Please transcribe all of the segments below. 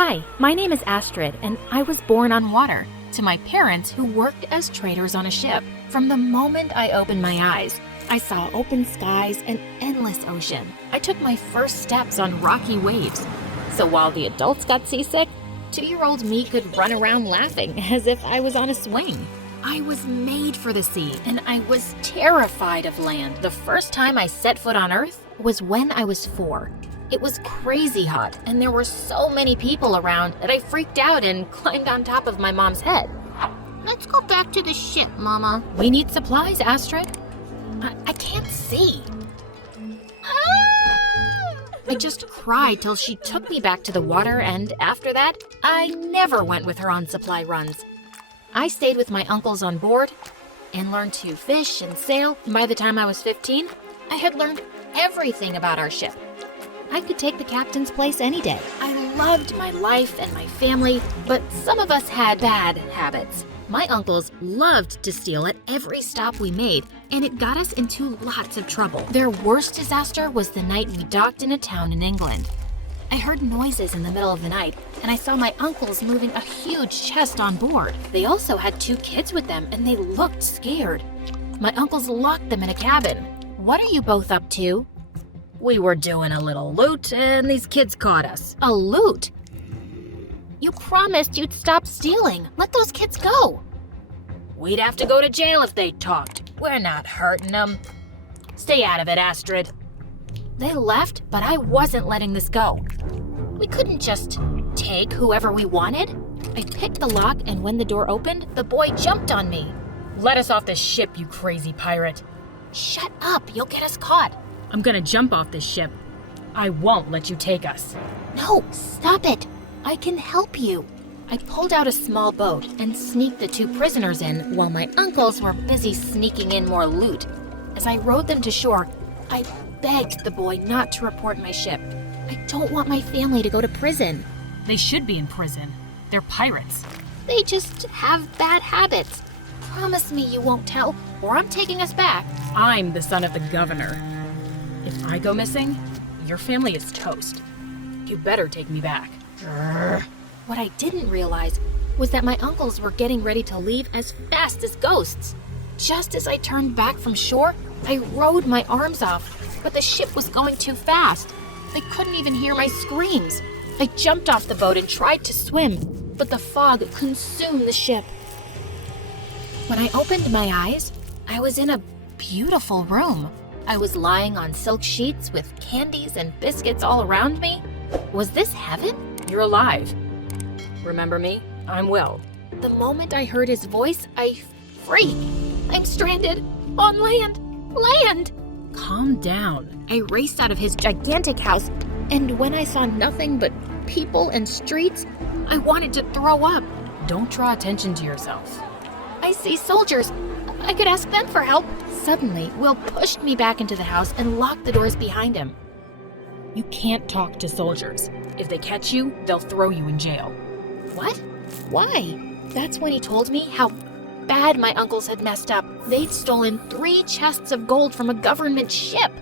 Hi, my name is Astrid, and I was born on water to my parents who worked as traders on a ship. From the moment I opened my eyes, I saw open skies and endless ocean. I took my first steps on rocky waves. So while the adults got seasick, 2-year-old me could run around laughing as if I was on a swing. I was made for the sea, and I was terrified of land. The first time I set foot on Earth was when I was 4. It was crazy hot, and there were so many people around that I freaked out and climbed on top of my mom's head. Let's go back to the ship, Mama. We need supplies, Astrid. I can't see. I just cried till she took me back to the water, and after that, I never went with her on supply runs. I stayed with my uncles on board and learned to fish and sail. And by the time I was 15, I had learned everything about our ship. I could take the captain's place any day. I loved my life and my family, but some of us had bad habits. My uncles loved to steal at every stop we made, and it got us into lots of trouble. Their worst disaster was the night we docked in a town in England. I heard noises in the middle of the night, and I saw my uncles moving a huge chest on board. They also had 2 kids with them, and they looked scared. My uncles locked them in a cabin. What are you both up to? We were doing a little loot, and these kids caught us. A loot? You promised you'd stop stealing. Let those kids go. We'd have to go to jail if they talked. We're not hurting them. Stay out of it, Astrid. They left, but I wasn't letting this go. We couldn't just take whoever we wanted. I picked the lock, and when the door opened, the boy jumped on me. Let us off this ship, you crazy pirate. Shut up, you'll get us caught. I'm gonna jump off this ship. I won't let you take us. No, stop it. I can help you. I pulled out a small boat and sneaked the 2 prisoners in while my uncles were busy sneaking in more loot. As I rowed them to shore, I begged the boy not to report my ship. I don't want my family to go to prison. They should be in prison. They're pirates. They just have bad habits. Promise me you won't tell, or I'm taking us back. I'm the son of the governor. If I go missing, your family is toast. You better take me back. What I didn't realize was that my uncles were getting ready to leave as fast as ghosts. Just as I turned back from shore, I rode my arms off, but the ship was going too fast. They couldn't even hear my screams. I jumped off the boat and tried to swim, but the fog consumed the ship. When I opened my eyes, I was in a beautiful room. I was lying on silk sheets with candies and biscuits all around me. Was this heaven? You're alive. Remember me? I'm Will. The moment I heard his voice, I freaked. I'm stranded on land. Land! Calm down. I raced out of his gigantic house, and when I saw nothing but people and streets, I wanted to throw up. Don't draw attention to yourself. I see soldiers. I could ask them for help. Suddenly, Will pushed me back into the house and locked the doors behind him. You can't talk to soldiers. If they catch you, they'll throw you in jail. What? Why? That's when he told me how bad my uncles had messed up. They'd stolen 3 chests of gold from a government ship.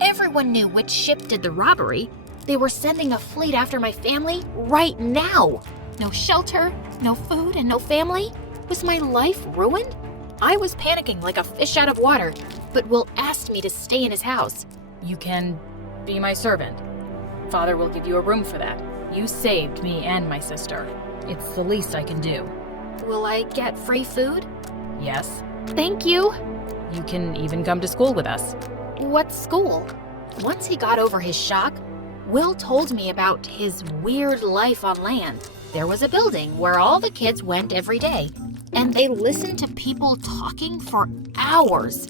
Everyone knew which ship did the robbery. They were sending a fleet after my family right now. No shelter, no food, and no family. Was my life ruined? I was panicking like a fish out of water, but Will asked me to stay in his house. You can be my servant. Father will give you a room for that. You saved me and my sister. It's the least I can do. Will I get free food? Yes. Thank you. You can even come to school with us. What school? Once he got over his shock, Will told me about his weird life on land. There was a building where all the kids went every day, and they listened to people talking for hours.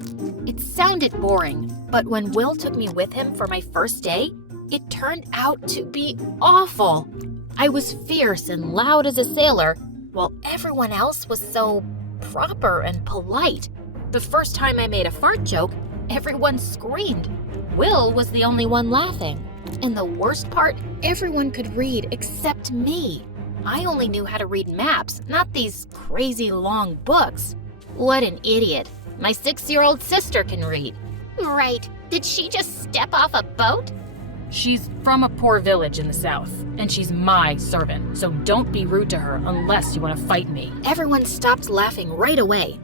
It sounded boring, but when Will took me with him for my first day, it turned out to be awful. I was fierce and loud as a sailor, while everyone else was so proper and polite. The first time I made a fart joke, everyone screamed. Will was the only one laughing. And the worst part, everyone could read except me. I only knew how to read maps, not these crazy long books. What an idiot. My 6-year-old sister can read. Right. Did she just step off a boat? She's from a poor village in the south, and she's my servant, so don't be rude to her unless you want to fight me. Everyone stopped laughing right away.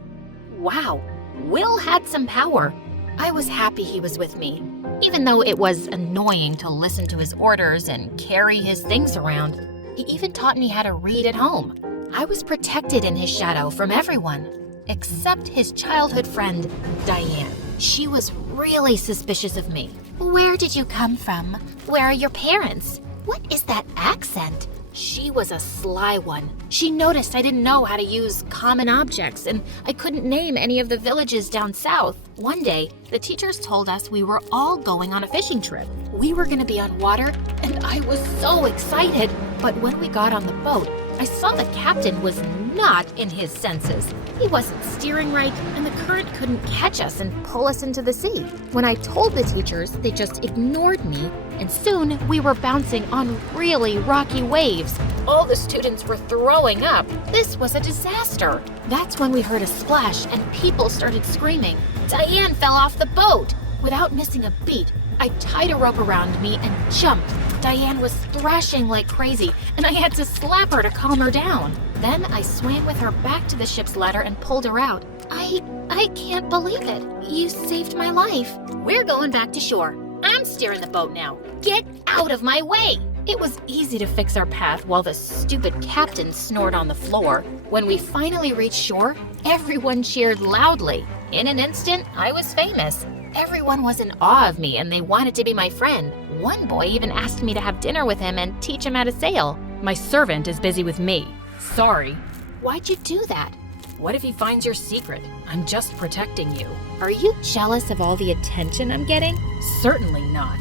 Wow, Will had some power. I was happy he was with me, even though it was annoying to listen to his orders and carry his things around. He even taught me how to read at home. I was protected in his shadow from everyone, except his childhood friend, Diane. She was really suspicious of me. Where did you come from? Where are your parents? What is that accent? She was a sly one. She noticed I didn't know how to use common objects and I couldn't name any of the villages down south. One day, the teachers told us we were all going on a fishing trip. We were going to be on water and I was so excited. But when we got on the boat, I saw the captain was not in his senses. He wasn't steering right, and the current couldn't catch us and pull us into the sea. When I told the teachers, they just ignored me, and soon we were bouncing on really rocky waves. All the students were throwing up. This was a disaster. That's when we heard a splash, and people started screaming. Diane fell off the boat. Without missing a beat, I tied a rope around me and jumped. Diane was thrashing like crazy, and I had to slap her to calm her down. Then I swam with her back to the ship's ladder and pulled her out. I can't believe it. You saved my life. We're going back to shore. I'm steering the boat now. Get out of my way. It was easy to fix our path while the stupid captain snored on the floor. When we finally reached shore, everyone cheered loudly. In an instant, I was famous. Everyone was in awe of me and they wanted to be my friend. One boy even asked me to have dinner with him and teach him how to sail. My servant is busy with me. Sorry. Why'd you do that? What if he finds your secret? I'm just protecting you. Are you jealous of all the attention I'm getting? Certainly not.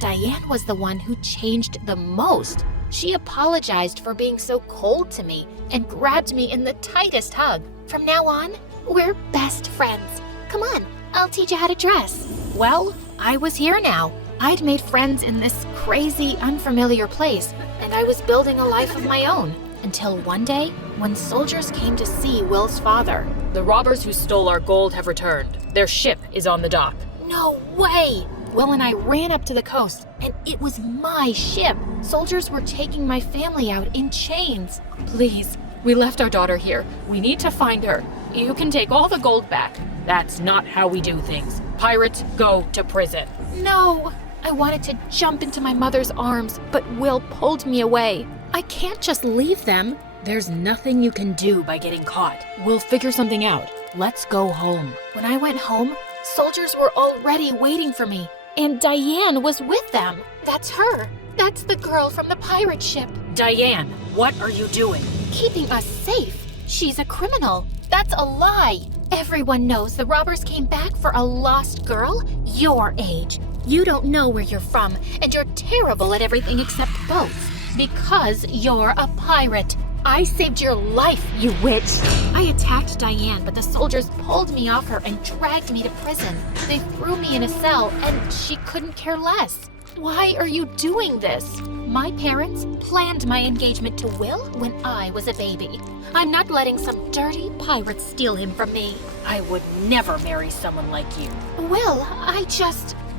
Diane was the one who changed the most. She apologized for being so cold to me and grabbed me in the tightest hug. From now on, we're best friends. Come on, I'll teach you how to dress. Well, I was here now. I'd made friends in this crazy, unfamiliar place, and I was building a life of my own. Until one day, when soldiers came to see Will's father. The robbers who stole our gold have returned. Their ship is on the dock. No way! Will and I ran up to the coast, and it was my ship. Soldiers were taking my family out in chains. Please, we left our daughter here. We need to find her. You can take all the gold back. That's not how we do things. Pirates go to prison. No! I wanted to jump into my mother's arms, but Will pulled me away. I can't just leave them. There's nothing you can do by getting caught. We'll figure something out. Let's go home. When I went home, soldiers were already waiting for me, and Diane was with them. That's her. That's the girl from the pirate ship. Diane, what are you doing? Keeping us safe. She's a criminal. That's a lie. Everyone knows the robbers came back for a lost girl your age. You don't know where you're from, and you're terrible at everything except boats. Because you're a pirate. I saved your life, you witch. I attacked Diane, but the soldiers pulled me off her and dragged me to prison. They threw me in a cell, and she couldn't care less. Why are you doing this? My parents planned my engagement to Will when I was a baby. I'm not letting some dirty pirate steal him from me. I would never marry someone like you. Will,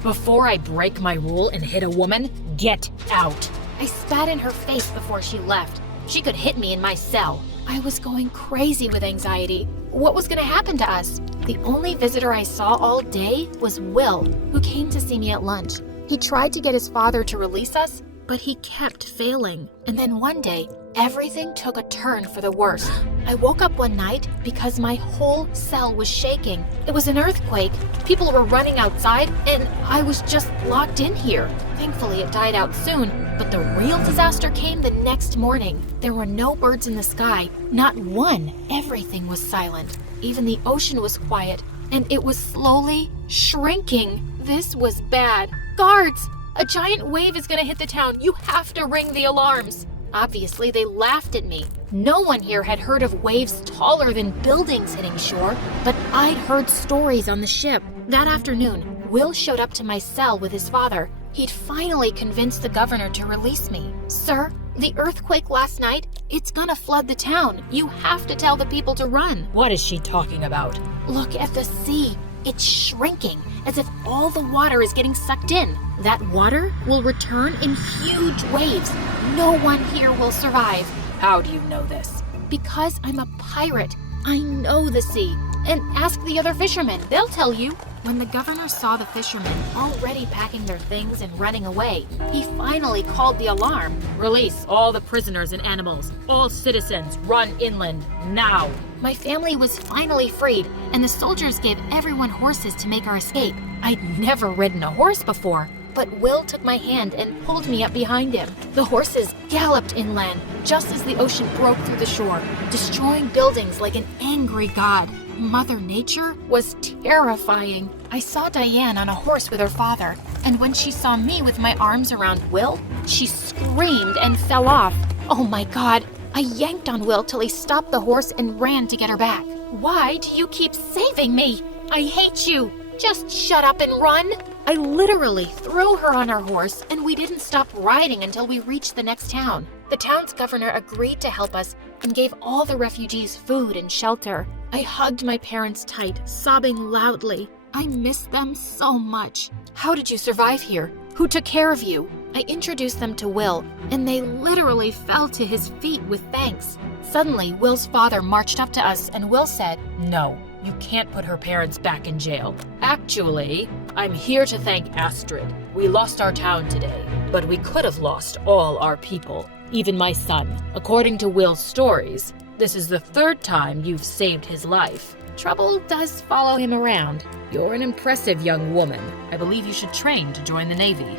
Before I break my rule and hit a woman, get out. I spat in her face before she left. She could hit me in my cell. I was going crazy with anxiety. What was going to happen to us? The only visitor I saw all day was Will, who came to see me at lunch. He tried to get his father to release us, but he kept failing. And then one day, everything took a turn for the worse. I woke up one night because my whole cell was shaking. It was an earthquake. People were running outside, and I was just locked in here. Thankfully, it died out soon, but the real disaster came the next morning. There were no birds in the sky, not one. Everything was silent. Even the ocean was quiet, and it was slowly shrinking. This was bad. Guards! A giant wave is gonna hit the town. You have to ring the alarms. Obviously, they laughed at me. No one here had heard of waves taller than buildings hitting shore, but I'd heard stories on the ship. That afternoon, Will showed up to my cell with his father. He'd finally convinced the governor to release me. Sir, the earthquake last night, it's gonna flood the town. You have to tell the people to run. What is she talking about? Look at the sea. It's shrinking, as if all the water is getting sucked in. That water will return in huge waves. No one here will survive. How do you know this? Because I'm a pirate. I know the sea. And ask the other fishermen, they'll tell you. When the governor saw the fishermen already packing their things and running away, he finally called the alarm. Release all the prisoners and animals. All citizens, run inland, now. My family was finally freed, and the soldiers gave everyone horses to make our escape. I'd never ridden a horse before, but Will took my hand and pulled me up behind him. The horses galloped inland, just as the ocean broke through the shore, destroying buildings like an angry god. Mother Nature was terrifying. I saw Diane on a horse with her father, and when she saw me with my arms around Will, she screamed and fell off. Oh my God! I yanked on Will till he stopped the horse and ran to get her back. Why do you keep saving me? I hate you! Just shut up and run! I literally threw her on our horse, and we didn't stop riding until we reached the next town. The town's governor agreed to help us and gave all the refugees food and shelter. I hugged my parents tight, sobbing loudly. I miss them so much. How did you survive here? Who took care of you? I introduced them to Will, and they literally fell to his feet with thanks. Suddenly, Will's father marched up to us, and Will said, "No, you can't put her parents back in jail. Actually, I'm here to thank Astrid. We lost our town today, but we could have lost all our people, even my son. According to Will's stories, this is the third time you've saved his life. Trouble does follow him around. You're an impressive young woman. I believe you should train to join the Navy."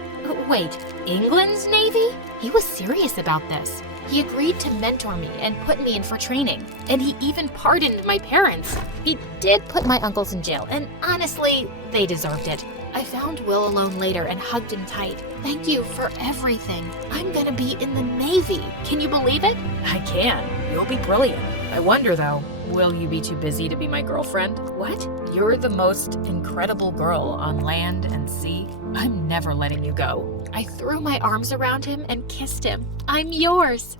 Wait, England's Navy? He was serious about this. He agreed to mentor me and put me in for training, and he even pardoned my parents. He did put my uncles in jail, and honestly, they deserved it. I found Will alone later and hugged him tight. Thank you for everything. I'm gonna be in the Navy. Can you believe it? I can. You'll be brilliant. I wonder though, will you be too busy to be my girlfriend? What? You're the most incredible girl on land and sea. I'm never letting you go. I threw my arms around him and kissed him. I'm yours.